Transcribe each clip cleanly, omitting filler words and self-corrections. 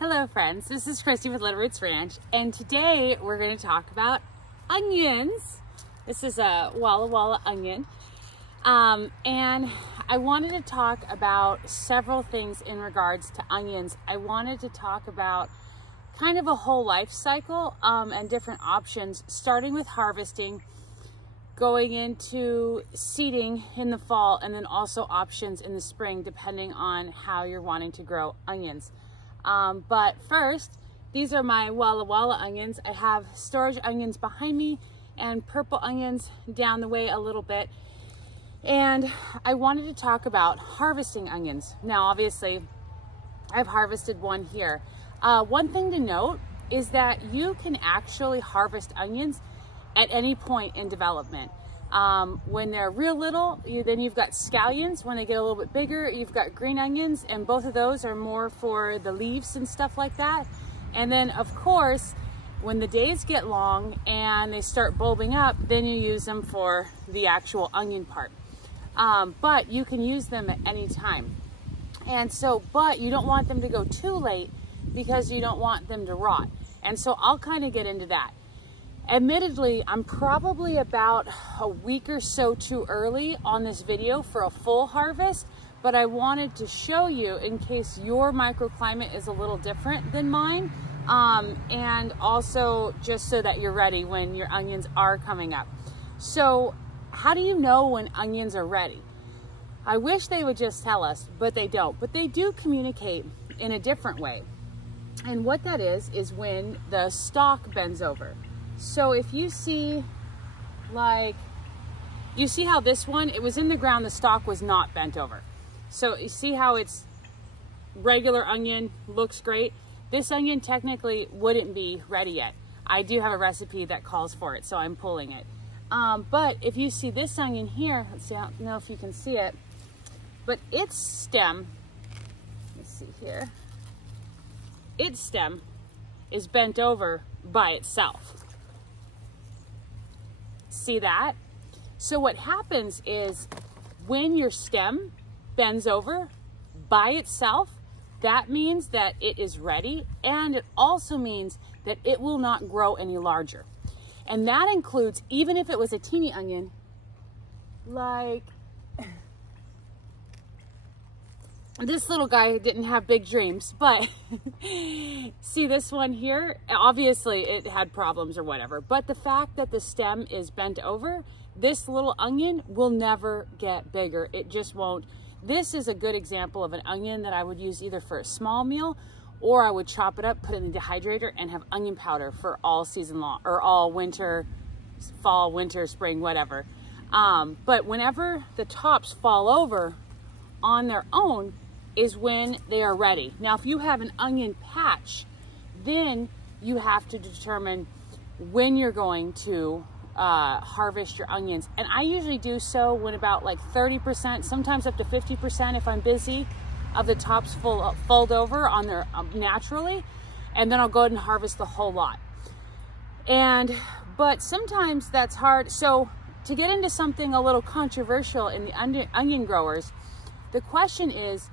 Hello friends, this is Christy with Little Roots Ranch, and today we're going to talk about onions. This is a Walla Walla onion, and I wanted to talk about several things in regards to onions. I wanted to talk about kind of a whole life cycle and different options, starting with harvesting, going into seeding in the fall, and then also options in the spring depending on how you're wanting to grow onions. But first, these are my Walla Walla onions. I have storage onions behind me and purple onions down the way a little bit. And I wanted to talk about harvesting onions. Now, obviously, I've harvested one here. One thing to note is that you can actually harvest onions at any point in development. When they're real little, then you've got scallions. When they get a little bit bigger, you've got green onions, and both of those are more for the leaves and stuff like that. And then of course, when the days get long and they start bulbing up, then you use them for the actual onion part. But you can use them at any time. And so, but you don't want them to go too late because you don't want them to rot. And so I'll kind of get into that. Admittedly, I'm probably about a week or so too early on this video for a full harvest, but I wanted to show you in case your microclimate is a little different than mine, and also just so that you're ready when your onions are coming up. So how do you know when onions are ready? I wish they would just tell us, but they don't. But they do communicate in a different way. And what that is when the stalk bends over. So if you see, like, you see how this one, it was in the ground, the stalk was not bent over. So you see how it's regular onion, looks great. This onion technically wouldn't be ready yet. I do have a recipe that calls for it, so I'm pulling it. But if you see this onion here, let's see, I don't know if you can see it, but its stem, let's see here, its stem is bent over by itself. See that? So what happens is when your stem bends over by itself, that means that it is ready, and it also means that it will not grow any larger. And that includes, even if it was a teeny onion, like this little guy didn't have big dreams, but see this one here? Obviously it had problems or whatever, but the fact that the stem is bent over, this little onion will never get bigger. It just won't. This is a good example of an onion that I would use either for a small meal, or I would chop it up, put it in the dehydrator, and have onion powder for all season long, or all winter, fall, winter, spring, whatever. But whenever the tops fall over on their own is when they are ready. Now, if you have an onion patch, then you have to determine when you're going to harvest your onions. And I usually do so when about like 30%, sometimes up to 50% if I'm busy, of the tops fold over on their naturally, and then I'll go ahead and harvest the whole lot. But sometimes that's hard. So to get into something a little controversial in the onion growers, the question is,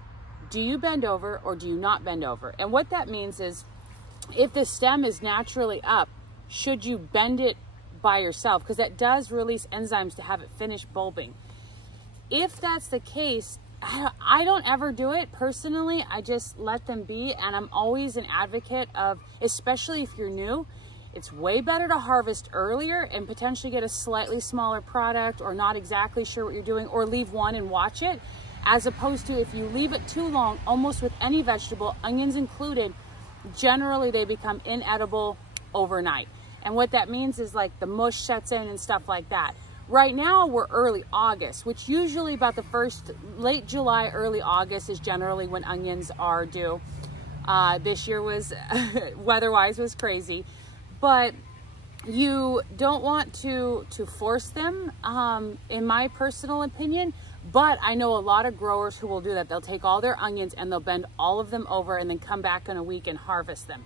do you bend over or do you not bend over? And what that means is, if the stem is naturally up, should you bend it by yourself? Because that does release enzymes to have it finish bulbing. If that's the case, I don't ever do it personally. I just let them be, and I'm always an advocate of, especially if you're new, it's way better to harvest earlier and potentially get a slightly smaller product, or not exactly sure what you're doing, or leave one and watch it, as opposed to if you leave it too long, almost with any vegetable, onions included, generally they become inedible overnight. And what that means is like the mush sets in and stuff like that. Right now we're early August, which usually about the late July, early August is generally when onions are due. This year was, weather-wise, was crazy, but you don't want to force them, in my personal opinion. But I know a lot of growers who will do that. They'll take all their onions and they'll bend all of them over and then come back in a week and harvest them.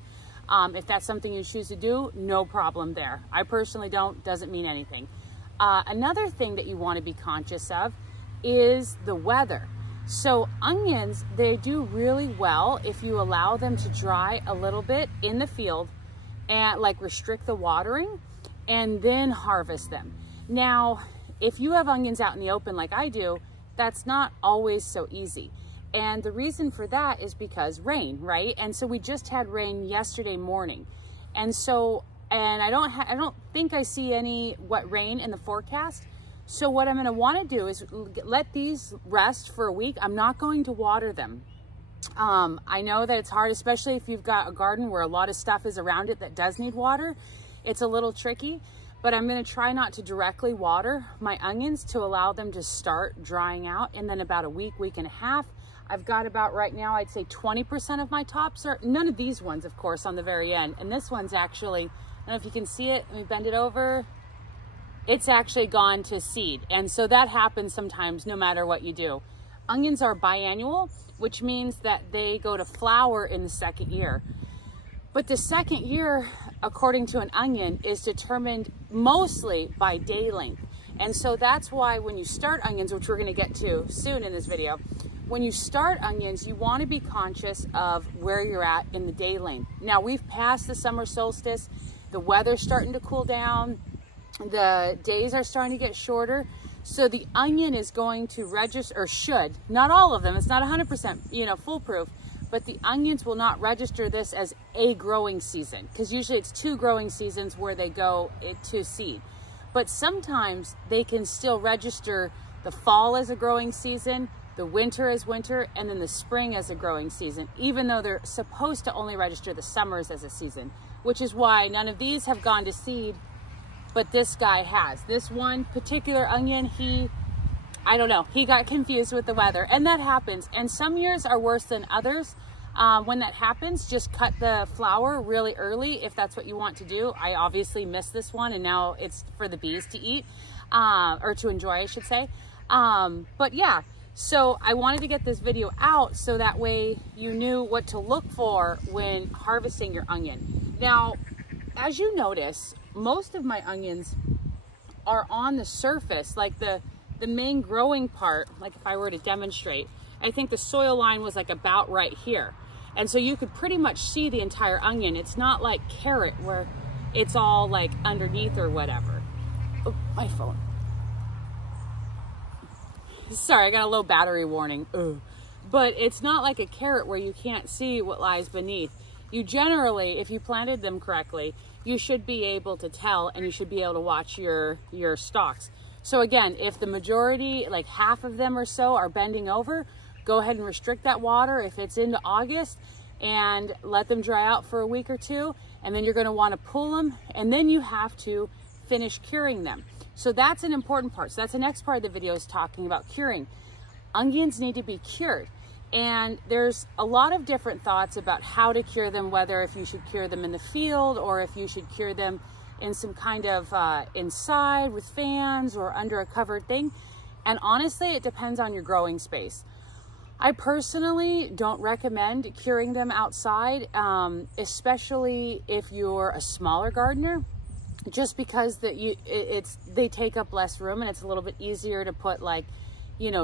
If that's something you choose to do, no problem there. I personally don't, doesn't mean anything. Another thing that you want to be conscious of is the weather. So onions, they do really well if you allow them to dry a little bit in the field and like restrict the watering and then harvest them. Now, if you have onions out in the open like I do, that's not always so easy. And the reason for that is because rain, right? And so we just had rain yesterday morning. And so, and I don't think I see any wet rain in the forecast. So what I'm gonna wanna do is let these rest for a week. I'm not going to water them. I know that it's hard, especially if you've got a garden where a lot of stuff is around it that does need water. It's a little tricky, but I'm gonna try not to directly water my onions to allow them to start drying out. And then about a week, week and a half, I've got about right now, I'd say 20% of my tops are, none of these ones, of course, on the very end. And this one's actually, I don't know if you can see it, let me bend it over. It's actually gone to seed. And so that happens sometimes no matter what you do. Onions are biannual, which means that they go to flower in the second year. But the second year, according to an onion, is determined mostly by day length. And so that's why when you start onions, which we're gonna get to soon in this video, when you start onions, you wanna be conscious of where you're at in the day length. Now we've passed the summer solstice, the weather's starting to cool down, the days are starting to get shorter. So the onion is going to register, or should, not all of them, it's not 100% foolproof, but the onions will not register this as a growing season, because usually it's 2 growing seasons where they go to seed. But sometimes they can still register the fall as a growing season, the winter as winter, and then the spring as a growing season, even though they're supposed to only register the summers as a season, which is why none of these have gone to seed, but this guy has. This one particular onion, I don't know, he got confused with the weather, and that happens. And some years are worse than others. When that happens, just cut the flower really early if that's what you want to do. I obviously missed this one, and now it's for the bees to eat, or to enjoy, I should say. But yeah, so I wanted to get this video out so that way you knew what to look for when harvesting your onion. Now, as you notice, most of my onions are on the surface, like the main growing part. Like if I were to demonstrate, I think the soil line was like about right here. And so you could pretty much see the entire onion. It's not like carrot where it's all like underneath or whatever. Oh, my phone. Sorry, I got a low battery warning. Ugh. But it's not like a carrot where you can't see what lies beneath. You generally, if you planted them correctly, you should be able to tell, and you should be able to watch your stalks. So again, if the majority, like half of them or so, are bending over, go ahead and restrict that water if it's into August and let them dry out for a week or two. And then you're gonna wanna pull them, and then you have to finish curing them. So that's an important part. So that's the next part of the video, is talking about curing. Onions need to be cured. And there's a lot of different thoughts about how to cure them, whether if you should cure them in the field or if you should cure them in some kind of inside with fans or under a covered thing. And honestly, it depends on your growing space. I personally don't recommend curing them outside, especially if you're a smaller gardener, just because they take up less room, and it's a little bit easier to put like,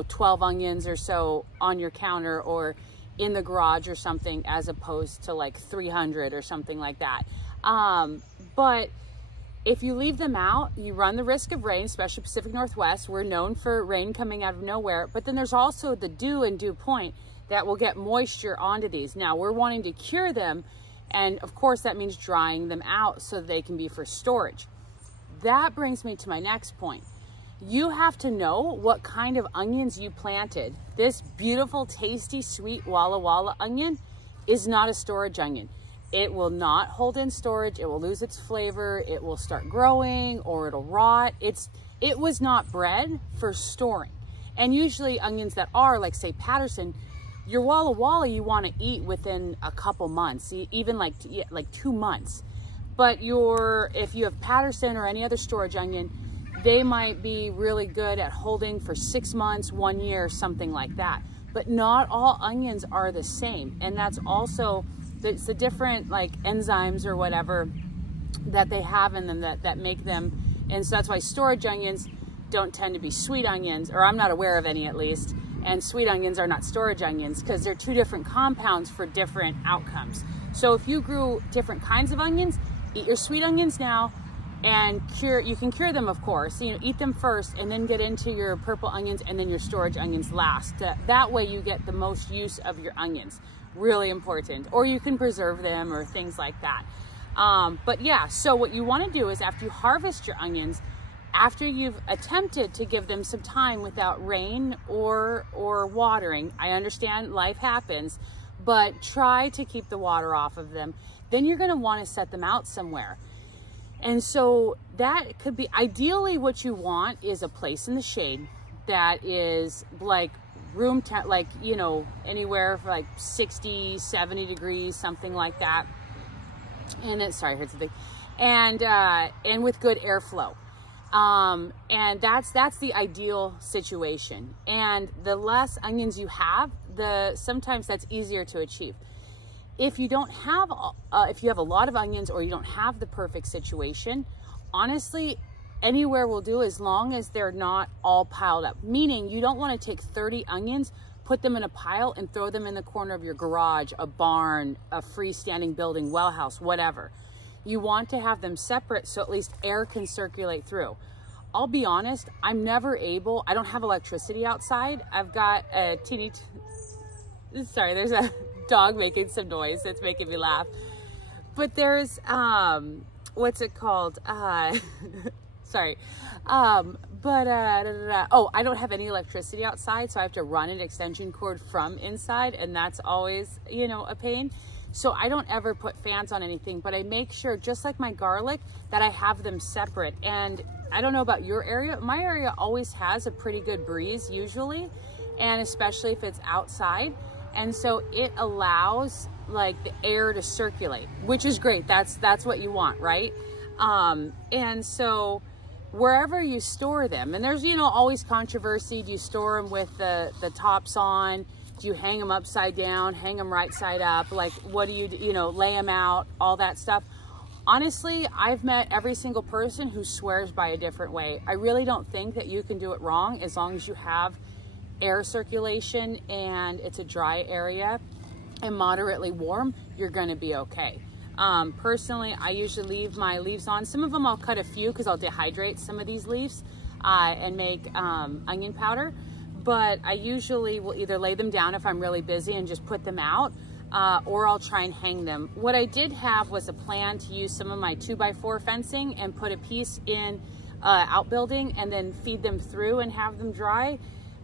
12 onions or so on your counter or in the garage or something, as opposed to like 300 or something like that. But if you leave them out, you run the risk of rain, especially Pacific Northwest. We're known for rain coming out of nowhere, but then there's also the dew and dew point that will get moisture onto these. Now we're wanting to cure them, and of course that means drying them out so they can be for storage. That brings me to my next point. You have to know what kind of onions you planted. This beautiful, tasty, sweet Walla Walla onion is not a storage onion. It will not hold in storage. It will lose its flavor. It will start growing, or it'll rot. It was not bred for storing. And usually onions that are, like say Patterson, your Walla Walla you want to eat within a couple months, even like 2 months. But if you have Patterson or any other storage onion, they might be really good at holding for 6 months, 1 year, something like that. But not all onions are the same. And that's also, it's the different like enzymes or whatever that they have in them that make them. And so that's why storage onions don't tend to be sweet onions, or I'm not aware of any at least. and sweet onions are not storage onions, because they're two different compounds for different outcomes. So if you grew different kinds of onions, eat your sweet onions now, and you can cure them, of course, you know, eat them first and then get into your purple onions and then your storage onions last. That way you get the most use of your onions. Really important. Or you can preserve them or things like that. But yeah, so what you want to do is, after you harvest your onions, after you've attempted to give them some time without rain or watering, I understand life happens, but try to keep the water off of them. Then you're going to want to set them out somewhere. And so that could be, ideally what you want is a place in the shade that is like room temp, like, you know, anywhere for like 60, 70 degrees, something like that. And it's, sorry, I heard something. And with good airflow. And that's the ideal situation. And the less onions you have, sometimes that's easier to achieve. If you don't have, if you have a lot of onions or you don't have the perfect situation, honestly, anywhere will do, as long as they're not all piled up. Meaning you don't want to take 30 onions, put them in a pile and throw them in the corner of your garage, a barn, a freestanding building, well house, whatever. You want to have them separate so at least air can circulate through. I'll be honest, I'm never able, I don't have electricity outside. I've got a sorry, there's a dog making some noise that's making me laugh. But there's, what's it called? Sorry. Oh, I don't have any electricity outside, so I have to run an extension cord from inside, and that's always, you know, a pain. So I don't ever put fans on anything, but I make sure, just like my garlic, that I have them separate. And I don't know about your area, my area always has a pretty good breeze usually, and especially if it's outside. And so it allows like the air to circulate, which is great. That's what you want, right? And so wherever you store them, and there's, you know, always controversy. Do you store them with the tops on? Do you hang them upside down, hang them right side up? Like, what do you know, lay them out, all that stuff. Honestly, I've met every single person who swears by a different way. I really don't think that you can do it wrong, as long as you have air circulation and it's a dry area and moderately warm, you're going to be okay. Personally, I usually leave my leaves on. Some of them I'll cut a few because I'll dehydrate some of these leaves and make onion powder. But I usually will either lay them down if I'm really busy and just put them out, or I'll try and hang them. What I did have was a plan to use some of my 2x4 fencing and put a piece in outbuilding and then feed them through and have them dry.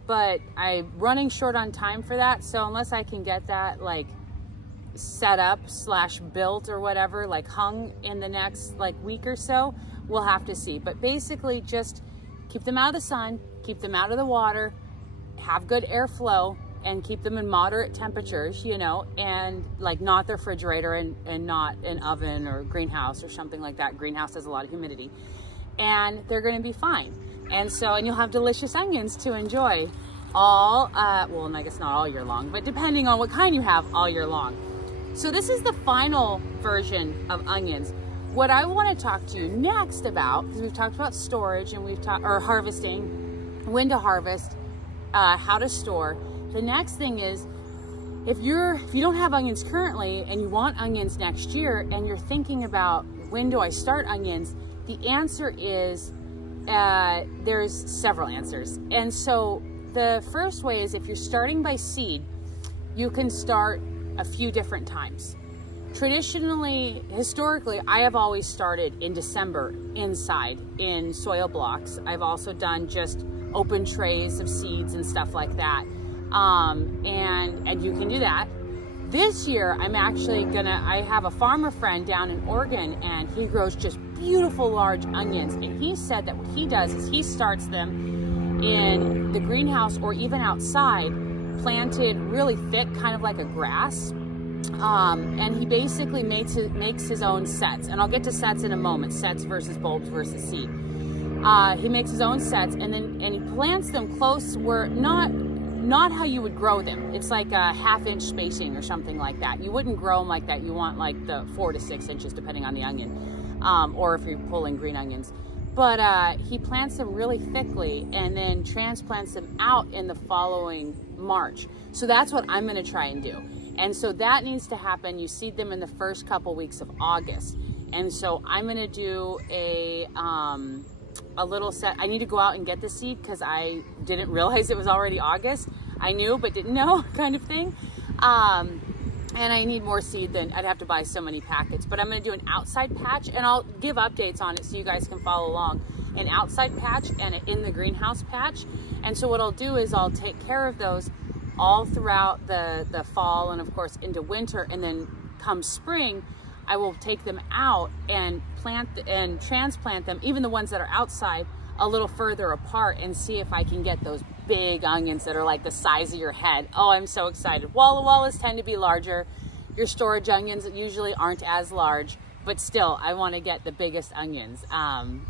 But I'm running short on time for that. So unless I can get that like set up / built or whatever, like hung in the next like week or so, we'll have to see. But basically just keep them out of the sun, keep them out of the water, have good airflow, and keep them in moderate temperatures, you know, and like not the refrigerator and not an oven or greenhouse or something like that. Greenhouse has a lot of humidity, and they're going to be fine. And you'll have delicious onions to enjoy all, well, I guess not all year long, but depending on what kind you have, all year long. So this is the final version of onions. What I want to talk to you next about, because we've talked about storage and we've talked, or harvesting, when to harvest, how to store. The next thing is, if you don't have onions currently and you want onions next year and you're thinking about when do I start onions, the answer is, there's several answers. And so the first way is, if you're starting by seed, you can start a few different times. Historically, I have always started in December inside in soil blocks. I've also done just open trays of seeds and stuff like that. And you can do that. This year, I have a farmer friend down in Oregon, and he grows just beautiful large onions. And he said that what he does is he starts them in the greenhouse or even outside, planted really thick, kind of like a grass. And he basically makes his own sets. And I'll get to sets in a moment, sets versus bulbs versus seed. He makes his own sets, and he plants them close where, not how you would grow them. It's like a 1/2 inch spacing or something like that. You wouldn't grow them like that. You want like the 4 to 6 inches depending on the onion, or if you're pulling green onions. but he plants them really thickly and then transplants them out in the following March. So that's what I'm going to try and do. And so that needs to happen. You seed them in the first couple weeks of August. And so I'm going to do a little set. I need to go out and get the seed because I didn't realize it was already August. I knew but didn't know, kind of thing. And I need more seed. Than I'd have to buy so many packets, but I'm going to do an outside patch, and I'll give updates on it so you guys can follow along. An outside patch and an in the greenhouse patch. And so what I'll do is I'll take care of those all throughout the fall and of course into winter, and then come spring I will take them out and plant and transplant them, even the ones that are outside, a little further apart, and see if I can get those big onions that are like the size of your head. Oh, I'm so excited. Walla Wallas tend to be larger. Your storage onions usually aren't as large, but still, I want to get the biggest onions.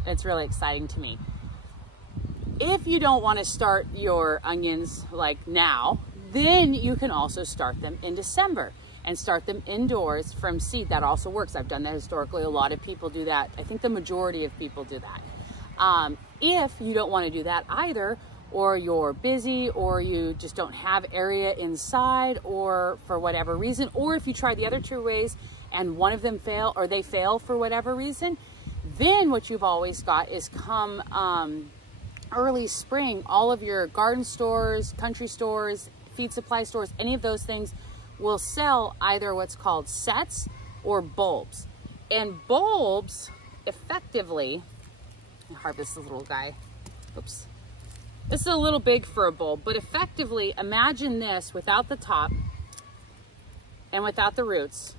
It's really exciting to me. If you don't want to start your onions like now, then you can also start them in December and start them indoors from seed. That also works. I've done that historically. A lot of people do that. I think the majority of people do that. If you don't want to do that either, or you're busy, or you just don't have area inside, or for whatever reason, or if you try the other two ways and one of them fail, or they fail for whatever reason, then what you've always got is come early spring, all of your garden stores, country stores, feed supply stores, any of those things will sell either what's called sets or bulbs. And bulbs effectively, I harvest this little guy, oops. This is a little big for a bulb, but effectively imagine this without the top and without the roots.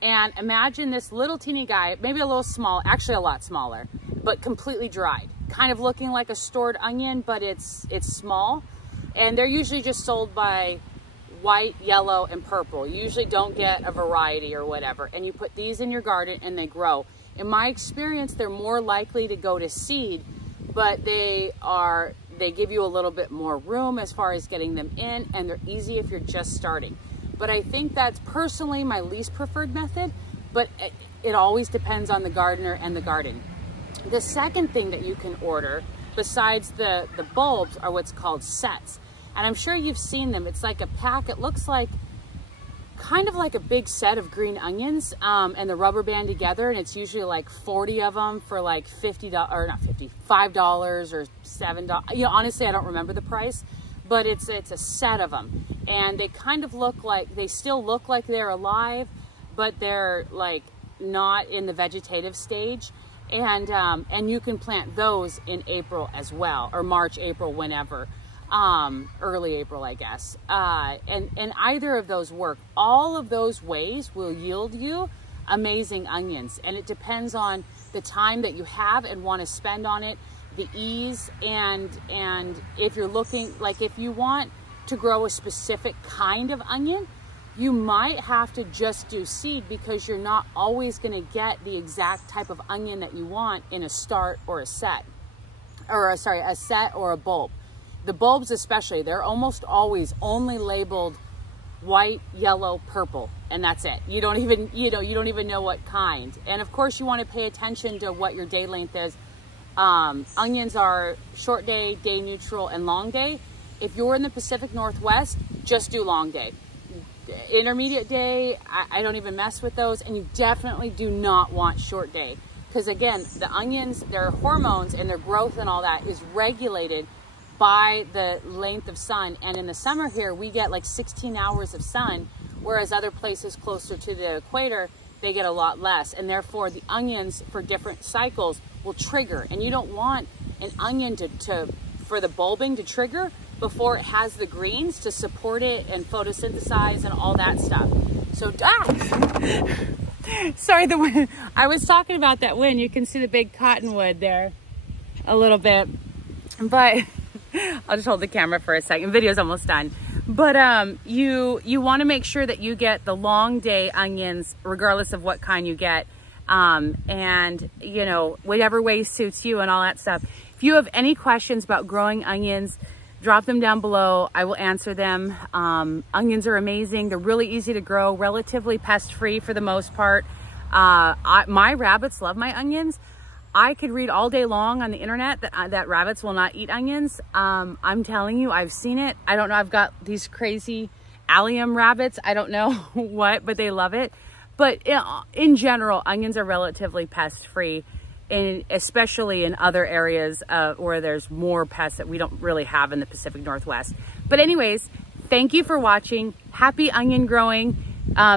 And imagine this little teeny guy, maybe a little small, actually a lot smaller, but completely dried. Kind of looking like a stored onion, but it's small. And they're usually just sold by white, yellow, and purple. You usually don't get a variety or whatever. And you put these in your garden and they grow. In my experience, they're more likely to go to seed, but they give you a little bit more room as far as getting them in, and they're easy if you're just starting. But I think that's personally my least preferred method, but it always depends on the gardener and the garden. The second thing that you can order besides the bulbs are what's called sets. And I'm sure you've seen them. It's like a pack. It looks like kind of like a big set of green onions, and the rubber band together, and it's usually like 40 of them for like $5 or $7. You know, honestly, I don't remember the price, but it's a set of them, and they kind of look like, they still look like they're alive, but they're like not in the vegetative stage. And you can plant those in April as well, or March, April, whenever. Early April, I guess. And either of those work. All of those ways will yield you amazing onions. And it depends on the time that you have and want to spend on it, the ease, and if you're looking, like if you want to grow a specific kind of onion, you might have to just do seed, because you're not always going to get the exact type of onion that you want in a start or a set. Or sorry, a set or a bulb. The bulbs especially, they're almost always only labeled white, yellow, purple, and that's it. You don't even, you don't even know what kind. And of course you want to pay attention to what your day length is. Onions are short day, day neutral, and long day. If you're in the Pacific Northwest, just do long day. Intermediate day, I don't even mess with those, and you definitely do not want short day. Because again, the onions, their hormones and their growth and all that is regulated by the length of sun. And in the summer here, we get like 16 hours of sun, whereas other places closer to the equator, they get a lot less. And therefore the onions for different cycles will trigger. And you don't want an onion for the bulbing to trigger before it has the greens to support it and photosynthesize and all that stuff. So, sorry, the wind. I was talking about that wind. You can see the big cottonwood there a little bit, but I'll just hold the camera for a second. Video's almost done. But you want to make sure that you get the long day onions, regardless of what kind you get, and you know, whatever way suits you and all that stuff. If you have any questions about growing onions, drop them down below. I will answer them. Onions are amazing. They're really easy to grow, relatively pest-free for the most part. My rabbits love my onions. I could read all day long on the internet that rabbits will not eat onions. I'm telling you, I've seen it. I don't know, I've got these crazy allium rabbits. I don't know what, but they love it. But in general, onions are relatively pest-free, especially in other areas where there's more pests that we don't really have in the Pacific Northwest. But anyways, thank you for watching. Happy onion growing.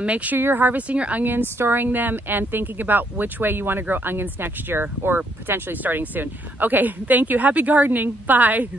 Make sure you're harvesting your onions, storing them, and thinking about which way you want to grow onions next year, or potentially starting soon. Okay, thank you. Happy gardening. Bye.